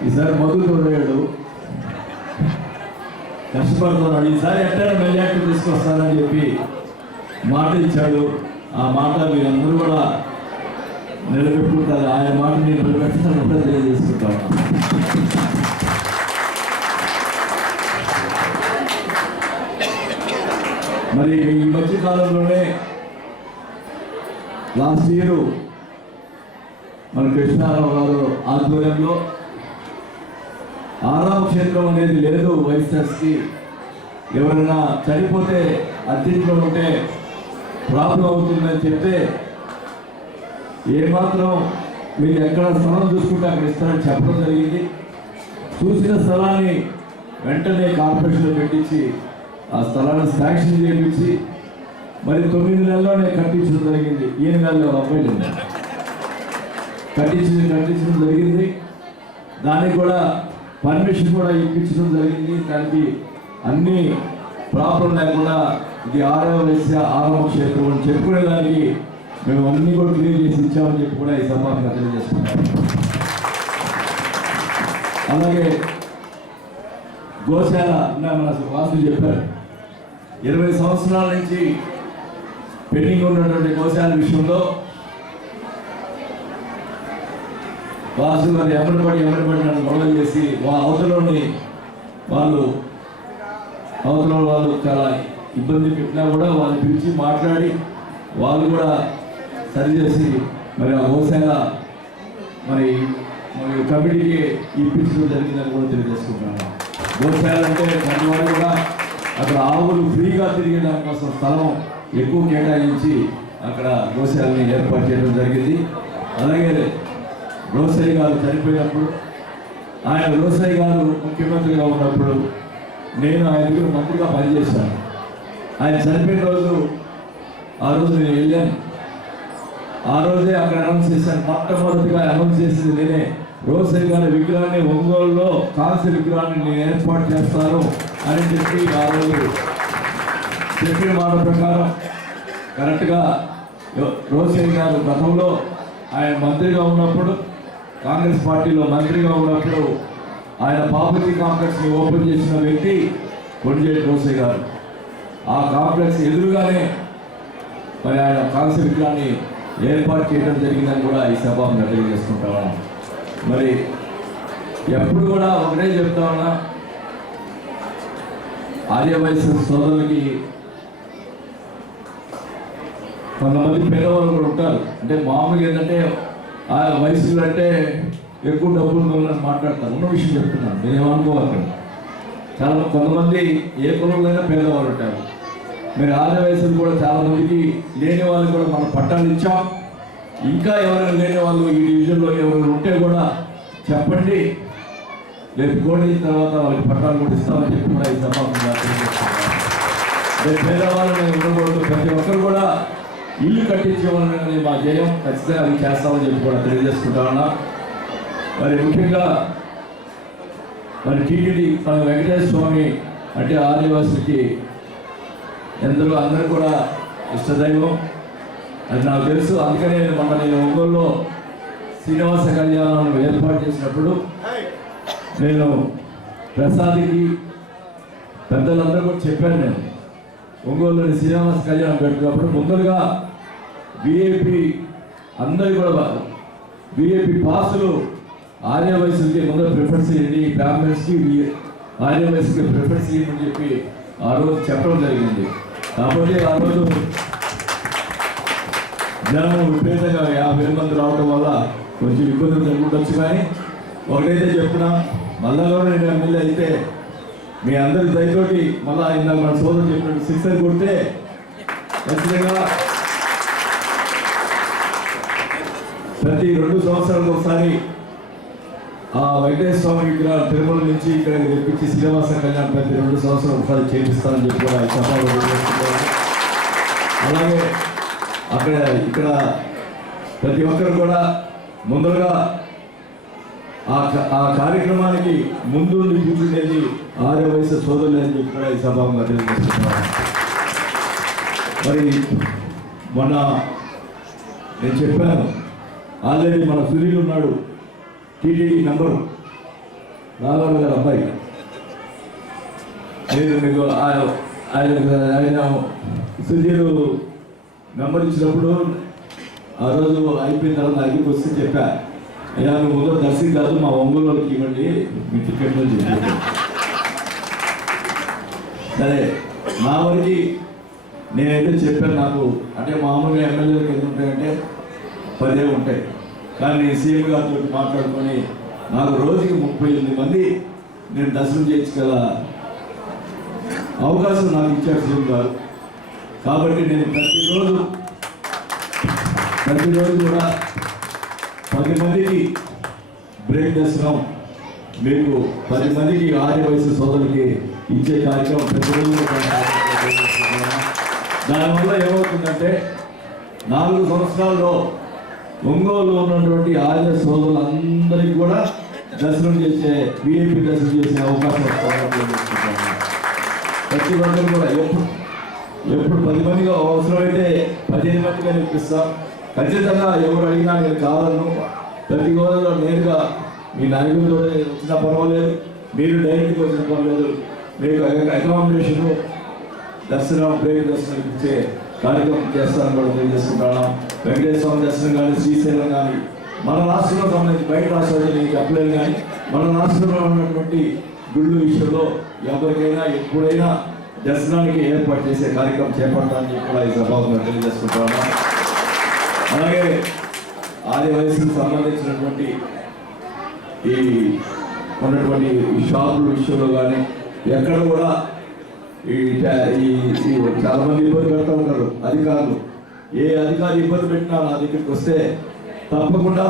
ఈసారి మొదలు తోడాడు, కష్టపడుతున్నాడు. ఈసారి ఎట్టైనా మెజార్టీ తీసుకొస్తానని చెప్పి మాట ఇచ్చాడు. ఆ మాట మీరందరూ కూడా నిలబెట్టుకుంటారు. ఆయన మాట నేను నిలబెట్టాలని తెలియజేసుకుంటాను. మరి ఈ మధ్య కాలంలోనే లాస్ట్ ఇయర్ మన కృష్ణారావు గారు ఆధ్వర్యంలో ఆరామ క్షేత్రం అనేది లేదు. వైఎస్ఆర్కి ఎవరైనా చనిపోతే అద్దెంట్లో ఉంటే ప్రాబ్లం అవుతుందని చెప్తే ఏమాత్రం మీరు ఎక్కడ స్థలం చూసుకుంటే అక్కడ ఇస్తారని చెప్పడం జరిగింది. చూసిన స్థలాన్ని వెంటనే కార్పొరేషన్లో పెట్టించి ఆ స్థలాన్ని శాంక్షన్ చేయించి మరి 9 నెలల్లోనే కట్టించడం జరిగింది. 7 నెలల్లో అబ్బాయిలు కట్టించడం జరిగింది. దానికి కూడా పర్మిషన్ కూడా ఇప్పించడం జరిగింది. దానికి అన్ని ప్రాబ్లం లేకుండా ఇది ఆరామ క్షేత్రం అని చెప్పుకునేదానికి మేము అన్ని కూడా క్లియర్ చేసి ఇచ్చామని చెప్పి కూడా ఈ సభగా తెలియజేస్తున్నాం. అలాగే గోశాల మన వాసు చెప్పారు, 20 సంవత్సరాల నుంచి పెండింగ్ ఉన్నటువంటి గోశాల విషయంలో వాసు గారు ఎవరిపడి నన్ను గొడవ చేసి అవతలని వాళ్ళు చాలా ఇబ్బంది పెట్టినా కూడా వాళ్ళు పిలిచి మాట్లాడి వాళ్ళు కూడా సరిచేసి మరి ఆ గోశాల మరి కమిటీకి ఇప్పించడం జరిగిందని కూడా తెలియజేసుకుంటున్నాను. గోశాల అంటే కొంతవారు కూడా అక్కడ ఆవులు ఫ్రీగా తిరిగే దానికోసం స్థలం ఎక్కువ కేటాయించి అక్కడ గోశాలని ఏర్పాటు చేయడం జరిగింది. అలాగే రోసయ్య గారు చనిపోయినప్పుడు ఆయన రోసయ్య గారు ముఖ్యమంత్రిగా ఉన్నప్పుడు నేను ఆయన దగ్గర మంత్రిగా పనిచేశాను. ఆయన చనిపోయిన రోజు ఆ రోజు నేను వెళ్ళాను. ఆ రోజే అక్కడ అనౌన్స్ చేశాను. మొట్టమొదటిగా అనౌన్స్ చేసింది నేనే. రోసయ్య గారి విగ్రహాన్ని ఒంగోలులో కాంస్య విగ్రహాన్ని నేను ఏర్పాటు చేస్తాను అని చెప్పి ఆ రోజు చెప్పిన మాట ప్రకారం కరెక్ట్గా రోసయ్య గారు గతంలో ఆయన మంత్రిగా ఉన్నప్పుడు కాంగ్రెస్ పార్టీలో మంత్రిగా ఉన్నప్పుడు ఆయన బాపూజీ కాంప్లెక్స్ని ఓపెన్ చేసిన వ్యక్తి కొండేటి రోసయ్య గారు. ఆ కాంప్లెక్స్ ఎదురుగానే మరి ఆయన కాంస్య విగ్రహాన్ని ఏర్పాటు చేయడం జరిగిందని కూడా ఈ సభను తెలియజేసుకుంటా ఉన్నాం. మరి ఎప్పుడు కూడా ఒకటే చెప్తా ఉన్నా, ఆర్యవైశ్య సోదరులకి కొంతమంది పేదవాళ్ళు కూడా ఉంటారు. అంటే మామూలుగా ఏంటంటే ఆ వయసులో అంటే ఎక్కువ డబ్బులు కావాలని మాట్లాడతారు. ఉన్న విషయం చెప్తున్నాను, నేనేమనుకోవాలి. చాలా కొంతమంది ఏ కులంలోనైనా పేదవాళ్ళు ఉంటారు. మీరు ఆర్యవైశ్యులు కూడా చాలామందికి లేని వాళ్ళు కూడా మనం పట్టాలు ఇచ్చాం. ఇంకా ఎవరైనా లేని వాళ్ళు ఈ డివిజన్లో ఎవరైనా ఉంటే కూడా చెప్పండి, రేపు కోడిన తర్వాత వాళ్ళకి పట్టాలు కూడా ఇస్తామని చెప్పి కూడా ఈ సభ రేపు పేదవాళ్ళని ఉండకూడదు. ప్రతి ఒక్కరు కూడా ఇల్లు కట్టించేవాళ్ళని మా జయం ఖచ్చితంగా అది చేస్తామని చెప్పి కూడా తెలియజేసుకుంటా ఉన్నా. మరి ముఖ్యంగా మరి టీటీడీ మన వెంకటేశ్వర స్వామి అంటే ఆదివాసులకి అందరూ కూడా ఇష్టదైవం, అది నాకు తెలుసు. అందుకనే మొన్న నేను ఒంగోలులో శ్రీనివాస కళ్యాణం ఏర్పాటు చేసినప్పుడు నేను ప్రసాద్కి పెద్దలందరూ కూడా చెప్పాను. నేను ఒంగోలులోని శ్రీనివాస కళ్యాణం పెట్టుకున్నప్పుడు ముందరగా విఐపి అందరూ కూడా విఐపి పాసులు ఆర్యవైశ్యులకి ముందర ప్రిఫరెన్స్ ఇవ్వండి, బ్రాహ్మణ్స్కి ఆర్యవైశ్యులకి ప్రిఫరెన్స్ ఇవ్వమని చెప్పి ఆ రోజు చెప్పడం జరిగింది. కాబట్టి ఆ రోజు జనం విపరీతంగా 50,000 మంది రావడం వల్ల కొంచెం ఇబ్బందులు జరుగుతుండొచ్చు. కానీ ఒకటైతే చెప్తున్నా, మళ్ళా కూడా నేను ఎమ్మెల్యే అయితే మీ అందరి దయతోటి మళ్ళా ఇందాక మన సోదరు చెప్పినట్టు 6 కొడితే ఖచ్చితంగా ప్రతి 2 సంవత్సరాలకు ఒకసారి ఆ వెంకటేశ్వర స్వామి విగ్రహాలు తిరుమల నుంచి ఇక్కడ తెప్పించి శ్రీనివాస కళ్యాణం ప్రతి 2 సంవత్సరాలు ఒకసారి చేపిస్తానని చెప్పి కూడా అలాగే అక్కడ ఇక్కడ ప్రతి ఒక్కరు కూడా ముందుగా ఆ కార్యక్రమానికి ముందు కూర్చునేది ఆర్యవైశ్య సోదరులు అని చెప్పి కూడా ఈ సభగా తెలియజేస్తున్నారు. మరి మొన్న నేను చెప్పాను, ఆల్రెడీ మన సునీల్ ఉన్నాడు, టీటీడీ నంబరు రాఘవ గారు అబ్బాయి. నేను మీకు ఆయన సుధీర్ నెంబర్ ఇచ్చినప్పుడు ఆ రోజు అయిపోయిన తర్వాత దగ్గరికి వస్తే చెప్పా, అయ్యా నువ్వు ముందు దర్శనం కాదు మా ఒంగోలు వాళ్ళకి ఇవ్వండి మీ టికెట్లు చెప్పి. సరే నా వరకు నేనైతే చెప్పాను, నాకు అంటే మామూలుగా ఎమ్మెల్యేలకు ఎన్ని ఉంటాయంటే 10 ఉంటాయి, కానీ నేను సీఎం గారితో మాట్లాడుకొని నాకు రోజుకి 38 మంది నేను దర్శనం చేయించగల అవకాశం నాకు ఇచ్చారు సీఎం గారు. కాబట్టి నేను ప్రతిరోజు కూడా 10 మందికి బ్రేక్ దర్శనం, మీకు 10 మందికి ఆర్య వయసు సోదరులకి ఇచ్చే కార్యక్రమం ప్రతిరోజు. దానివల్ల ఏమవుతుందంటే 4 సంవత్సరాల్లో ఒంగోలులో ఉన్నటువంటి ఆర్య సోదరులందరికీ కూడా దర్శనం చేసే విఐపి దర్శనం చేసే అవకాశం వస్తుంది. ప్రతి ఒక్కరు కూడా ఎప్పుడు 10 మందిగా అవసరమైతే 15 మందిగా ఇప్పిస్తాం. ఖచ్చితంగా ఎవరు అడిగినా నేను కావాలను. ప్రతి గోదాలో నేరుగా మీ నాయకులతో వచ్చినా పర్వాలేదు, మీరు డైరెక్ట్గా వచ్చిన పర్వాలేదు, మీకు అకామిడేషన్ దర్శనం బ్రేక్ దర్శనం ఇచ్చే కార్యక్రమం చేస్తానని కూడా తెలియజేసుకుంటాను. వెంకటేశ్వర దర్శనం కానీ శ్రీశైలం కానీ మన రాష్ట్రంలో సంబంధించి బయట రాష్ట్రాలు నేను చెప్పలేను, కానీ మన రాష్ట్రంలో ఉన్నటువంటి గుళ్ళు విషయంలో ఎవరికైనా ఎప్పుడైనా దర్శనానికి ఏర్పాటు చేసే కార్యక్రమం చేపడతానని చెప్పి కూడా ఈ సభలో తెలియజేసుకుంటాను. అలాగే ఆర్య వయసుకు సంబంధించినటువంటి ఈ ఉన్నటువంటి షాపుల విషయంలో కానీ ఎక్కడ కూడా ఈ చాలా మంది ఇబ్బంది పెడతా ఉంటారు అధికారులు. ఏ అధికారి ఇబ్బంది పెట్టినా నా దగ్గరికి వస్తే తప్పకుండా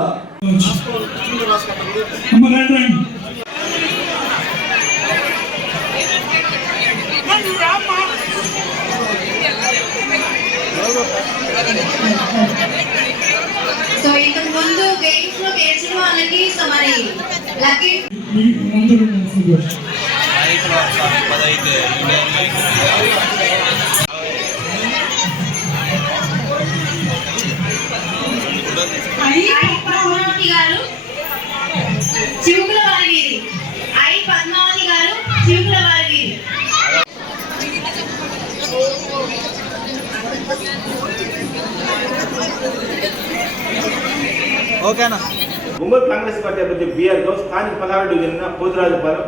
సో ఇంతకు ముందు గేమ్స్ లో గెలిచిన వాళ్ళకి సో మరి లక్కీ పద్మావతి గారు చివుకుల వారి వీరి. పద్మావతి గారు చివుకుల వారి వీరి. ఓకేనా. ఒంగోలు కాంగ్రెస్ పార్టీ అభ్యర్థి బిఆర్ గౌస్ స్థానిక 16 డివిజన్ పోతురాజుపాలెం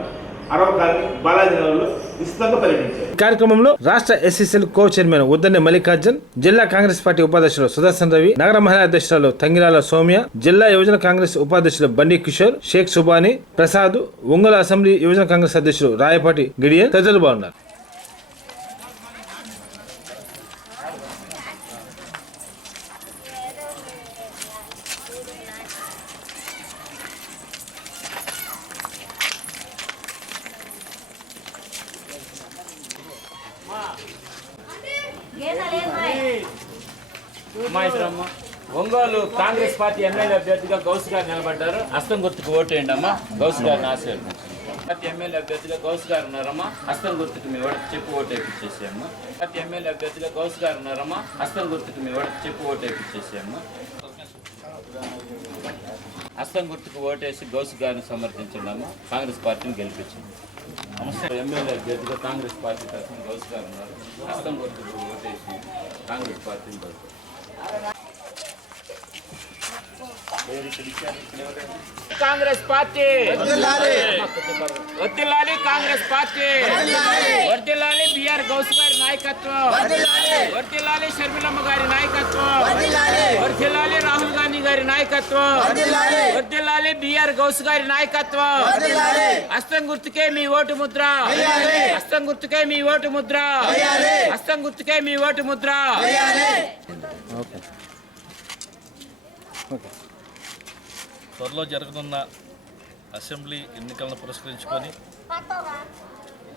అరవకాలని బాలాజీనగర్లో విస్తృతంగా పర్యటించారు. ఈ కార్యక్రమంలో రాష్ట్ర ఎస్సీసీఎల్ కో చైర్మన్ ఉద్దెన్నె మల్లికార్జున్, జిల్లా కాంగ్రెస్ పార్టీ ఉపాధ్యక్షులు సుదర్శన్ రవి, నగర మహిళా అధ్యక్షురాలు తంగిరాల సౌమ్య, జిల్లా యువజన కాంగ్రెస్ ఉపాధ్యక్షులు బండి కిషోర్, షేక్ సుబాని, ప్రసాద్, ఒంగోలు అసెంబ్లీ యువజన కాంగ్రెస్ అధ్యక్షులు రాయపాటి గిడియన్ తదితరులు బాగున్నారు. ఒంగోలు కాంగ్రెస్ పార్టీ ఎమ్మెల్యే అభ్యర్థిగా గౌస్ గారు నిలబడ్డారు. హస్తం గుర్తుకు ఓటేయండి అమ్మా. గౌస్ గారిని ఆశీర్వదించండి. ఎమ్మెల్యే అభ్యర్థిగా గౌస్ గారు ఉన్నారమ్మా. హస్తం గుర్తుకు మీ ఓటు చెప్పు ఓటేపించేసేయమ్మా. ఎమ్మెల్యే అభ్యర్థిగా గౌస్ గారు ఉన్నారమ్మా. హస్తం గుర్తుకు మీ ఓటు చెప్పు ఓటేపించేసేయమ్మా. హస్తం గుర్తుకు ఓటేసి గౌస్ గారిని సమర్థించండి అమ్మా. కాంగ్రెస్ పార్టీని గెలిపించండి. ఎమ్మెల్యే అభ్యర్థిగా కాంగ్రెస్ పార్టీ తరఫున గౌస్ గారు ఉన్నారు. హస్తం గుర్తుకు ఓటేసి కాంగ్రెస్ పార్టీని గెలిపించండి. కాంగ్రెస్ పార్టీ వర్ధిల్లాలి. కాంగ్రెస్ పార్టీ వర్ధిల్లాలి. బిఆర్ గౌస్ గారి నాయకత్వం వర్ధిల్లాలి. షర్మిలమ్మ గారి నాయకత్వం వర్ధిల్లాలి. రాహుల్ గాంధీ గారి నాయకత్వం వర్ధిల్లాలి. బిఆర్ గౌస్ గారి నాయకత్వం. హస్తం గుర్తుకే మీ ఓటు ముద్ర. హస్తం గుర్తుకే మీ ఓటు ముద్ర. హస్తం గుర్తుకే మీ ఓటు ముద్ర. త్వరలో జరగనున్న అసెంబ్లీ ఎన్నికలను పురస్కరించుకొని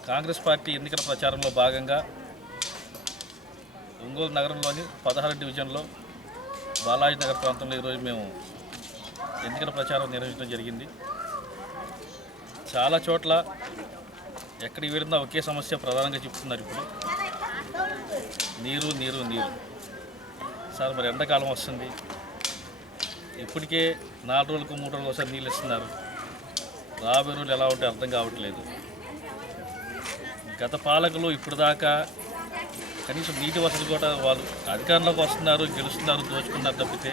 కాంగ్రెస్ పార్టీ ఎన్నికల ప్రచారంలో భాగంగా ఒంగోలు నగరంలోని 16 డివిజన్లో బాలాజీ నగర్ ప్రాంతంలో ఈరోజు మేము ఎన్నికల ప్రచారం నిర్వహించడం జరిగింది. చాలా చోట్ల ఎక్కడికి వెళ్ళినా ఒకే సమస్య ప్రధానంగా చెప్తున్నారు. ఇప్పుడు నీరు నీరు నీరు. సార్ మరి ఎండాకాలం వస్తుంది, ఇప్పటికే 4 రోజులకు 3 రోజులకు ఒకసారి నీళ్ళు ఇస్తున్నారు. రాబోయే రోజులు ఎలా ఉంటే అర్థం కావట్లేదు. గత పాలకులు ఇప్పుడు దాకా కనీసం నీటి వసతి కూడా వాళ్ళు అధికారంలోకి వస్తున్నారు, గెలుస్తున్నారు, దోచుకున్నారు తప్పితే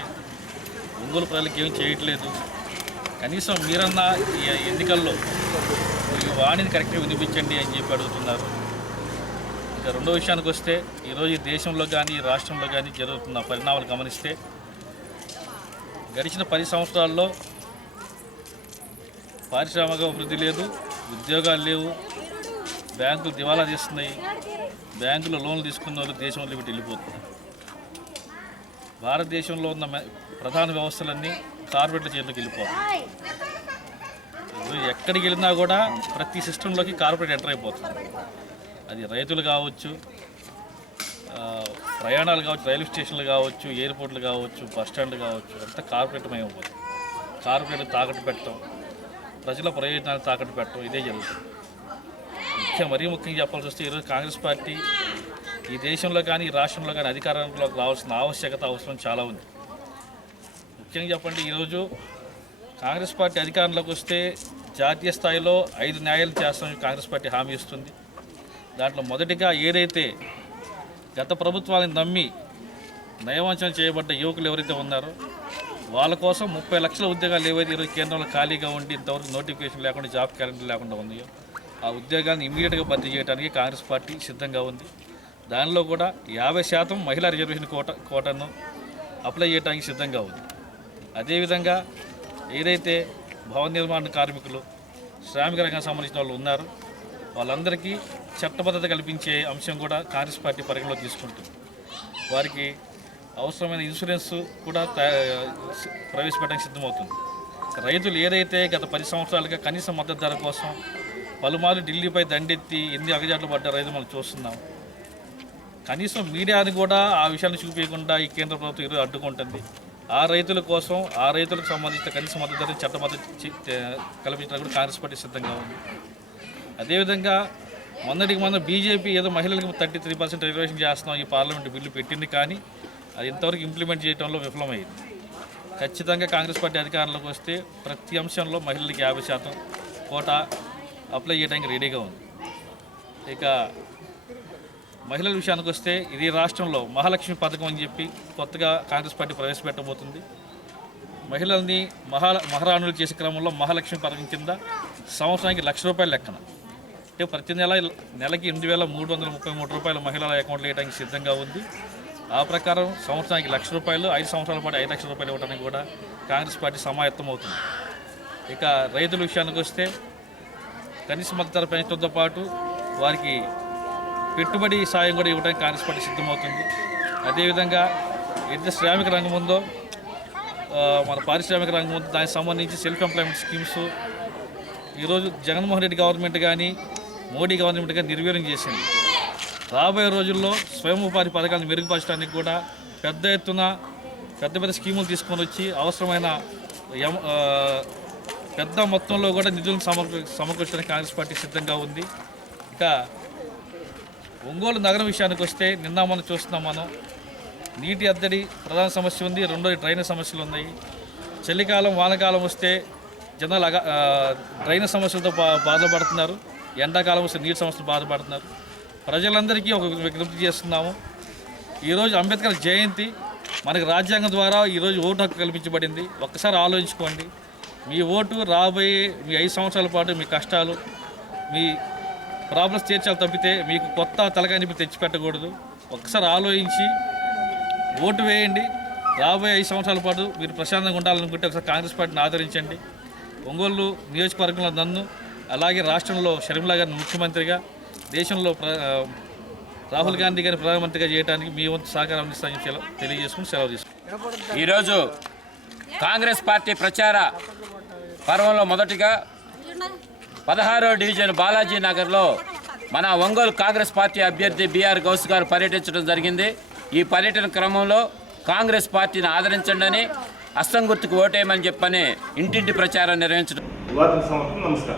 ఒంగోలు ప్రజలకు ఏం చేయట్లేదు. కనీసం మీరన్నా ఈ ఎన్నికల్లో ఈ వాణిని కరెక్ట్గా వినిపించండి అని చెప్పి అడుగుతున్నారు. ఇక రెండో విషయానికి వస్తే ఈరోజు ఈ దేశంలో కానీ ఈ రాష్ట్రంలో కానీ జరుగుతున్న పరిణామాలు గమనిస్తే గడిచిన 10 సంవత్సరాల్లో పారిశ్రామిక అభివృద్ధి లేదు, ఉద్యోగాలు లేవు, బ్యాంకులు దివాలా తీస్తున్నాయి, బ్యాంకులో లోన్లు తీసుకున్న వాళ్ళు దేశంలో పెట్టి వెళ్ళిపోతున్నారు. భారతదేశంలో ఉన్న ప్రధాన వ్యవస్థలన్నీ కార్పొరేట్ల చేతిలోకి వెళ్ళిపోతాయి. ఎక్కడికి వెళ్ళినా కూడా ప్రతి సిస్టంలోకి కార్పొరేట్ ఎంటర్ అయిపోతుంది. అది రైతులు కావచ్చు, ప్రయాణాలు కావచ్చు, రైల్వే స్టేషన్లు కావచ్చు, ఎయిర్పోర్ట్లు కావచ్చు, బస్ స్టాండ్లు కావచ్చు, అంతా కార్పొరేట్ అయిపోతుంది. కార్పొరేట్ తాకట్టు పెట్టడం, ప్రజల ప్రయోజనాలు తాకట్టు పెట్టడం ఇదే జరుగుతుంది. మరీ ముఖ్యంగా చెప్పాల్సి వస్తే ఈరోజు కాంగ్రెస్ పార్టీ ఈ దేశంలో కానీ ఈ రాష్ట్రంలో కానీ అధికారంలోకి రావాల్సిన అవసరం చాలా ఉంది. ముఖ్యంగా చెప్పండి, ఈరోజు కాంగ్రెస్ పార్టీ అధికారంలోకి వస్తే జాతీయ స్థాయిలో 5 న్యాయాలు చేస్తామని కాంగ్రెస్ పార్టీ హామీ ఇస్తుంది. దాంట్లో మొదటిగా ఏదైతే గత ప్రభుత్వాలను నమ్మి నయవంచన చేయబడ్డ యువకులు ఎవరైతే ఉన్నారో వాళ్ళ కోసం 30 లక్షల ఉద్యోగాలు ఏవైతే ఈరోజు కేంద్రంలో ఖాళీగా ఉండి ఇంతవరకు నోటిఫికేషన్ లేకుండా జాబ్ క్యాలెండర్ లేకుండా ఉన్నాయో ఆ ఉద్యోగాలను ఇమీడియట్గా భర్తీ చేయడానికి కాంగ్రెస్ పార్టీ సిద్ధంగా ఉంది. దానిలో కూడా 50% మహిళా రిజర్వేషన్ కోటాను అప్లై చేయడానికి సిద్ధంగా ఉంది. అదేవిధంగా ఏదైతే భవన నిర్మాణ కార్మికులు, శ్రామిక రంగానికి సంబంధించిన వాళ్ళు ఉన్నారో వాళ్ళందరికీ చట్టబద్ధత కల్పించే అంశం కూడా కాంగ్రెస్ పార్టీ పరిగణలో తీసుకుంటుంది. వారికి అవసరమైన ఇన్సూరెన్స్ కూడా ప్రవేశపెట్టడానికి సిద్ధమవుతుంది. రైతులు ఏదైతే గత 10 సంవత్సరాలుగా కనీస మద్దతు ధర కోసం పలుమార్లు ఢిల్లీపై దండెత్తి ఎన్ని అగజాట్లు పడ్డ రైతులు మనం చూస్తున్నాం. కనీసం మీడియాని కూడా ఆ విషయాన్ని చూపించకుండా ఈ కేంద్ర ప్రభుత్వం ఈరోజు అడ్డుకుంటుంది. ఆ రైతుల కోసం, ఆ రైతులకు సంబంధించిన కనీస మద్దతు ధర చట్టబద్ధత కల్పించడానికి కూడా కాంగ్రెస్ పార్టీ సిద్ధంగా ఉంది. అదేవిధంగా మొన్న బీజేపీ ఏదో మహిళలకు 33% రిజర్వేషన్ చేస్తున్నాం ఈ పార్లమెంటు బిల్లు పెట్టింది, కానీ అది ఇంతవరకు ఇంప్లిమెంట్ చేయడంలో విఫలమైంది. ఖచ్చితంగా కాంగ్రెస్ పార్టీ అధికారంలోకి వస్తే ప్రతి అంశంలో మహిళలకి 50% కోటా అప్లై చేయడానికి రెడీగా ఉంది. ఇక మహిళల విషయానికి వస్తే ఇది రాష్ట్రంలో మహాలక్ష్మి పథకం అని చెప్పి కొత్తగా కాంగ్రెస్ పార్టీ ప్రవేశపెట్టబోతుంది. మహిళల్ని మహారాణులు చేసే క్రమంలో మహాలక్ష్మి పథకం కింద సంవత్సరానికి ₹1,00,000 లెక్కన, అంటే ప్రతి నెలకి 8,333 రూపాయలు మహిళల అకౌంట్లో వేయడానికి సిద్ధంగా ఉంది. ఆ ప్రకారం సంవత్సరానికి ₹1,00,000, 5 సంవత్సరాల పాటు 5 లక్షల రూపాయలు ఇవ్వడానికి కూడా కాంగ్రెస్ పార్టీ సమాయత్తం అవుతుంది. ఇక రైతుల విషయానికి వస్తే కనీస మద్దతు ధర పెంచడంతో పాటు వారికి పెట్టుబడి సాయం కూడా ఇవ్వడానికి కాంగ్రెస్ పార్టీ సిద్ధమవుతుంది. అదేవిధంగా ఏదైతే శ్రామిక రంగం ఉందో, మన పారిశ్రామిక రంగం ఉందో దానికి సంబంధించి సెల్ఫ్ ఎంప్లాయ్మెంట్ స్కీమ్స్ ఈరోజు జగన్మోహన్ రెడ్డి గవర్నమెంట్ కానీ మోడీ గవర్నమెంట్ కానీ నిర్వీర్యం చేసింది. రాబోయే రోజుల్లో స్వయం ఉపాధి పథకాలను మెరుగుపరచడానికి కూడా పెద్ద ఎత్తున పెద్ద స్కీములు తీసుకొని వచ్చి అవసరమైన పెద్ద మొత్తంలో కూడా నిధులను సమకూర్చడానికి కాంగ్రెస్ పార్టీ సిద్ధంగా ఉంది. ఇక ఒంగోలు నగరం విషయానికి వస్తే నిన్న మనం చూస్తున్నాం, నీటి ఎద్దడి ప్రధాన సమస్య ఉంది, రెండోది డ్రైనేజ్ సమస్యలు ఉన్నాయి. చలికాలం వానకాలం వస్తే జనాలు డ్రైనేజ్ సమస్యలతో బాధపడుతున్నారు, ఎండాకాలం వస్తే నీటి సమస్యలు బాధపడుతున్నారు. ప్రజలందరికీ ఒక విజ్ఞప్తి చేస్తున్నాము, ఈరోజు అంబేద్కర్ జయంతి, మనకు రాజ్యాంగం ద్వారా ఈరోజు ఓటు హక్కు కల్పించబడింది. ఒక్కసారి ఆలోచించుకోండి, మీ ఓటు రాబోయే మీ 5 సంవత్సరాల పాటు మీ కష్టాలు, మీ ప్రాబ్లమ్స్ తీర్చాలి తప్పితే మీకు కొత్త తలకాయ తెచ్చిపెట్టకూడదు. ఒక్కసారి ఆలోచించి ఓటు వేయండి. రాబోయే 5 సంవత్సరాల పాటు మీరు ప్రశాంతంగా ఉండాలనుకుంటే ఒకసారి కాంగ్రెస్ పార్టీని ఆదరించండి. ఒంగోలు నియోజకవర్గంలో నన్ను, అలాగే రాష్ట్రంలో షర్మిల గారిని ముఖ్యమంత్రిగా, దేశంలో రాహుల్ గాంధీ గారిని ప్రధానమంత్రిగా చేయడానికి మీ వంతు సహకారం అందిస్తానని తెలియజేసుకుని సెలవు తీసుకుంటాం. ఈరోజు కాంగ్రెస్ పార్టీ ప్రచార పర్వంలో మొదటిగా 16వ డివిజన్ బాలాజీ నగర్లో మన ఒంగోలు కాంగ్రెస్ పార్టీ అభ్యర్థి బిఆర్ గౌస్ గారు పర్యటించడం జరిగింది. ఈ పర్యటన క్రమంలో కాంగ్రెస్ పార్టీని ఆదరించండి, అస్సం గుర్తుకు ఓటేయమని చెప్పని ఇంటింటి ప్రచారం నిర్వహించడం. నమస్కారం.